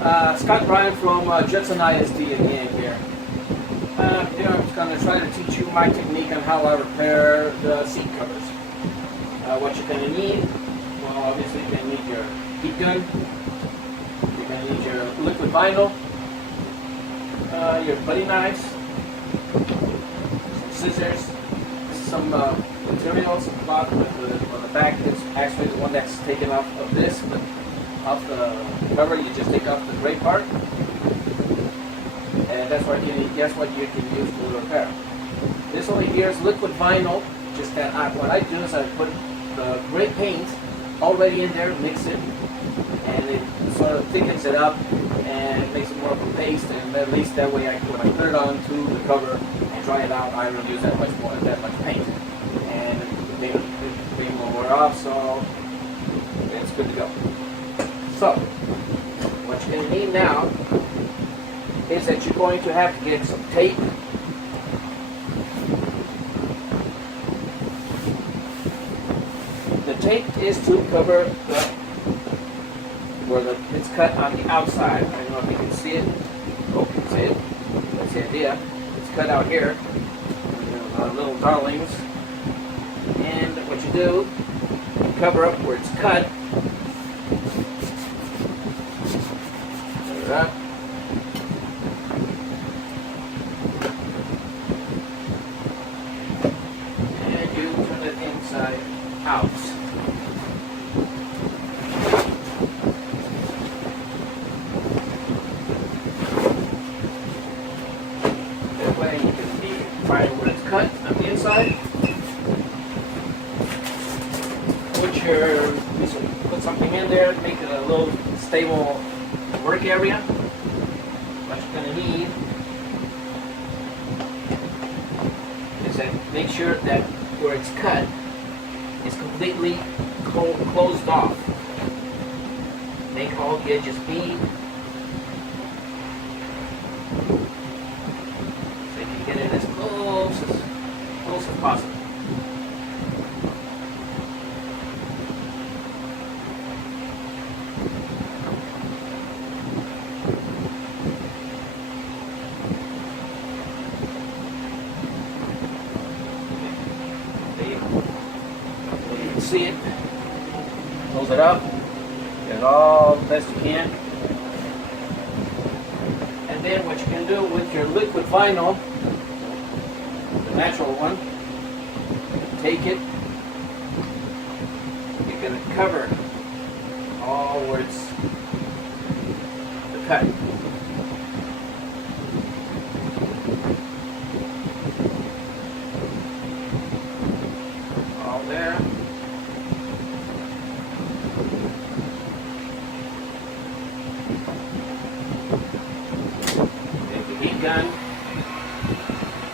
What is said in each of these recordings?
Scott Bryan from Jetson ISD again here. Here I'm just going to try to teach you my technique on how I repair the seat covers. What you're going to need, well, obviously you're going to need your heat gun, you're going to need your liquid vinyl, your putty knives, some scissors, some material, some cloth on the back. It's actually the one that's taken off of this, but off the cover, you just take off the gray part, and that's what you can use to repair. This over here is liquid vinyl. Just that what I do is I put the gray paint already in there, mix it, and it sort of thickens it up and makes it more of a paste. And at least that way, when I put it onto the cover and dry it out, I don't use that much paint, and the paint will wear off, so it's good to go. So, what you're going to need now is that you're going to have to get some tape. The tape is to cover where it's cut on the outside. I don't know if you can see it. Oh, you can see it. That's the idea. It's cut out here. Little darlings. And what you do, you cover up where it's cut. Up. And you turn it inside out. That way you can find where it's cut on the inside. Put something in there to make it a little stable work area. What you're going to need is that make sure that where it's cut is completely closed off. Make all the edges meet so you can get it as close as possible. See it, close it up, get it all the best you can, and then what you can do with your liquid vinyl, the natural one, take it, you're going to cover all where it's the cut. All there. Gun,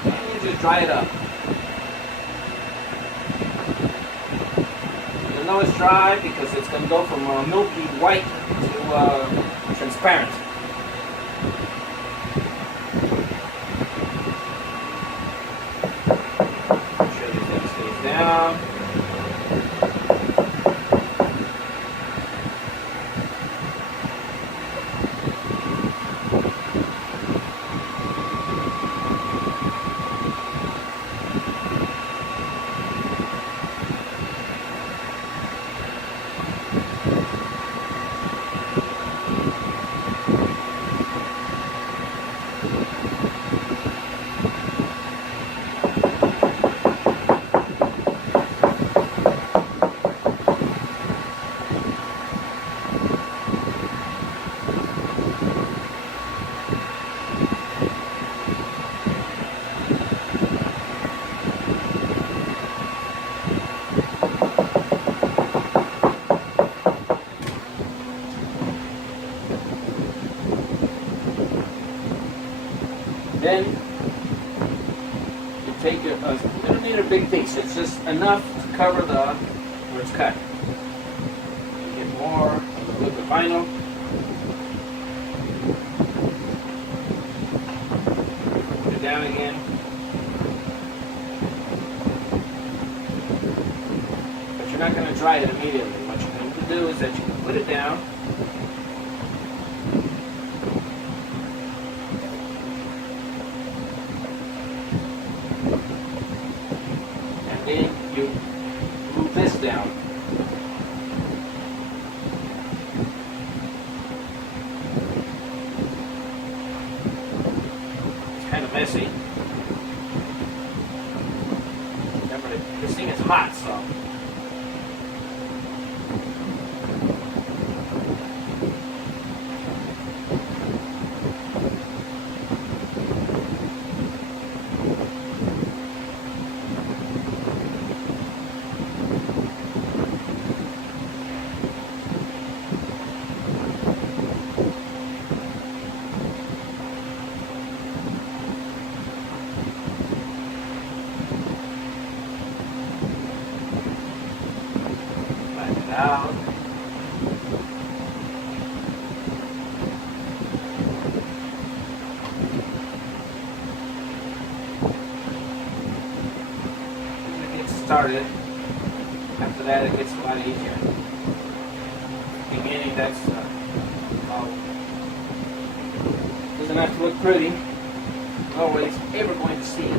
and you just dry it up. You'll know it's dry because it's going to go from milky white to transparent. Make sure this thing stays down. Then you take you don't need a big piece. It's just enough to cover where it's cut. You get more of the liquid vinyl. Put it down again. But you're not going to dry it immediately. What you're going to do is that you can put it down. messy. Remember, this thing is hot, so. Out. It gets started. After that, it gets a lot easier. Beginning, that's doesn't have to look pretty. Always ever going to see.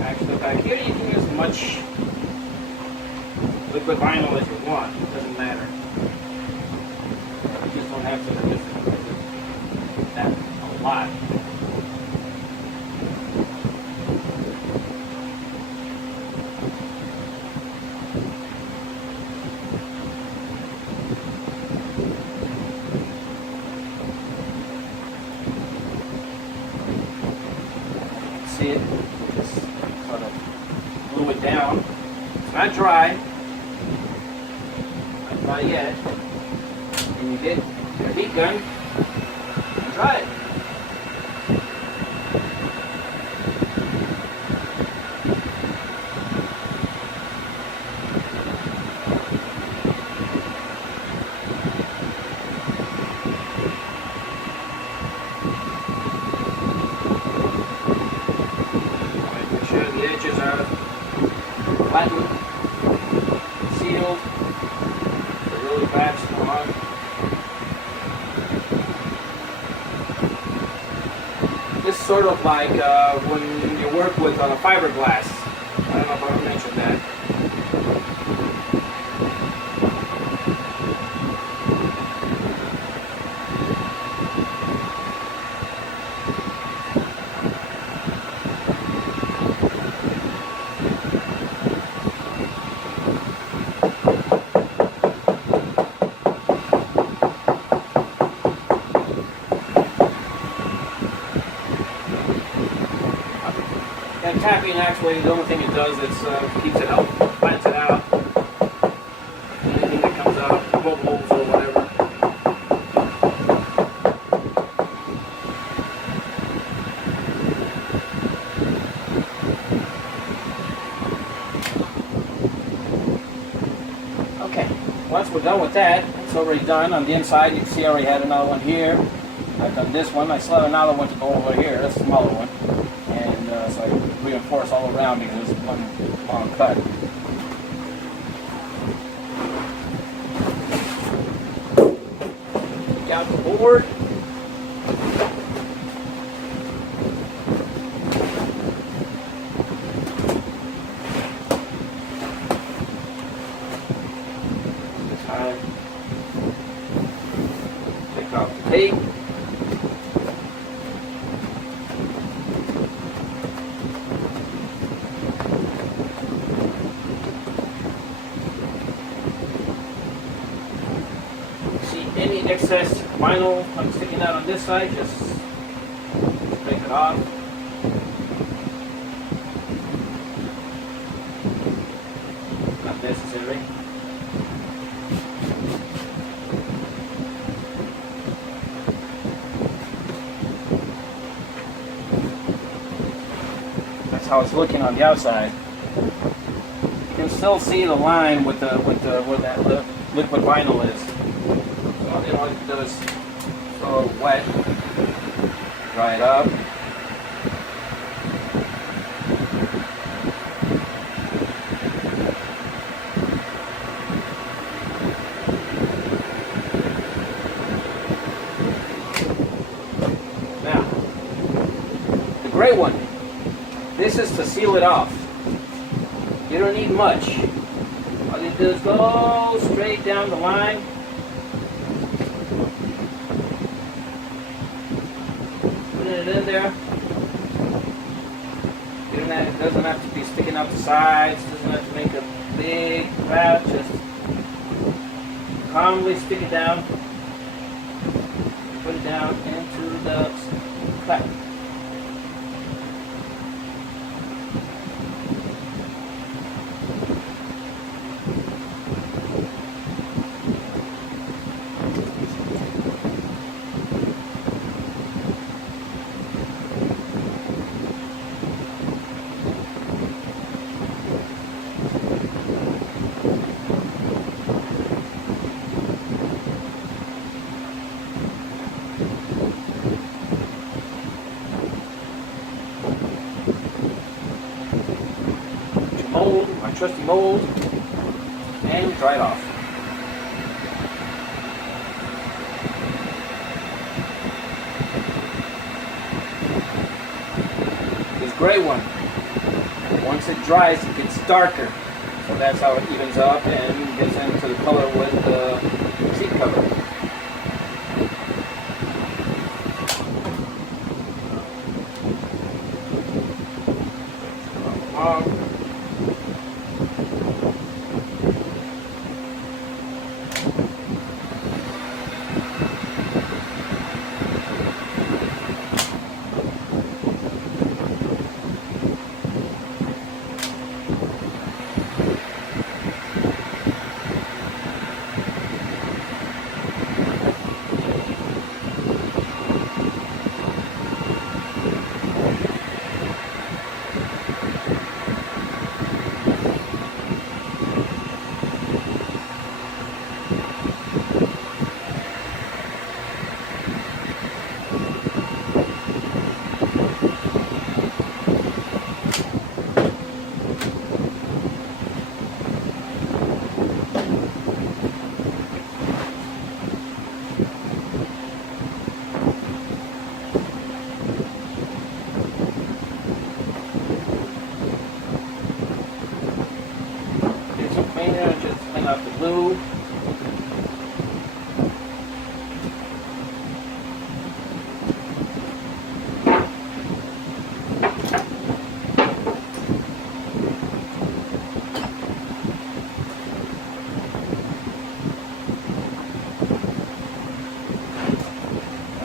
Actually, back here you can use as much liquid vinyl as you want. It doesn't matter. You just don't have to use that a lot. See it? Just sort of glue it down. It's not dry. Not dry yet. And you get your heat gun and dry it. The edges are flattened, sealed, they're really bad strong. This is sort of like when you work with fiberglass. I don't know if I ever mentioned that. And tapping actually, the only thing it does is keeps it out, flattens it out. Anything that comes out, bubbles or whatever. Okay, once we're done with that, it's already done. On the inside, you can see I already had another one here. I've done this one. I still have another one to go over here. That's a smaller one. So I reinforce all around because it's one long cut. Take out the board. This time, take off the tape. Any excess vinyl sticking out on this side, just take it off. Not necessary. That's how it's looking on the outside. You can still see the line with where that liquid vinyl is. All you do is throw it wet, dry it up. gray one. This is to seal it off. You don't need much. All you do is go straight down the line. Putting it in there. It doesn't have to be sticking out the sides. Doesn't have to make a big cloud. Just calmly stick it down. Put it down into the cloud. Mold, my trusty mold, and dry it off. This gray one, once it dries, it gets darker. So that's how it evens up and gets into the color with the seat cover. Just clean out the glue.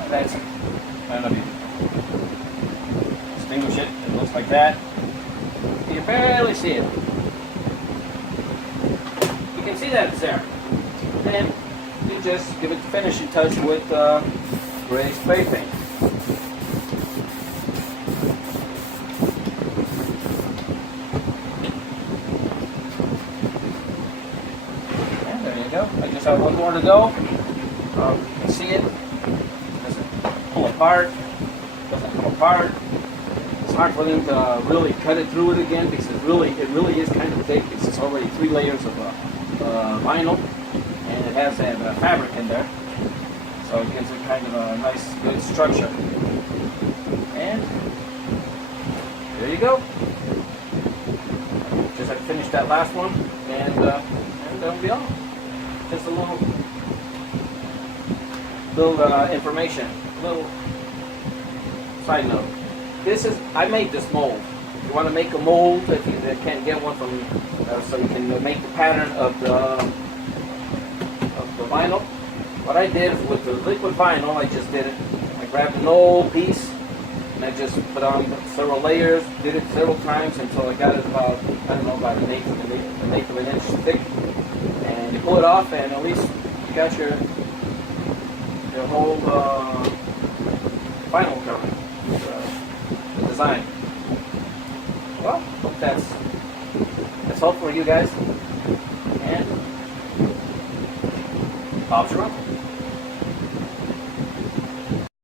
That's it. I don't know if you distinguish it. It looks like that. You can barely see it. You can see that it's there. Then you just give it the finishing touch with gray spray paint. And there you go. I just have one more to go. You can see it. It doesn't pull apart. It doesn't come apart. It's hard for them to really cut it through it again because it really is kind of thick. It's already 3 layers of vinyl, and it has that fabric in there, so it gives it kind of a nice, good structure. And there you go. Just have to finish that last one, and that'll be all. Just a little information, little side note. This is, I made this mold. If you want to make a mold, if you can't get one from, so you can make the pattern of the vinyl. What I did with the liquid vinyl, I just did it. I grabbed an old piece and I just put on several layers, did it several times until I got it about, I don't know, about an eighth of an inch thick. And you pull it off, and at least you got your whole vinyl cover. Design. Well, hope that's helpful for you guys. And Bob's your uncle.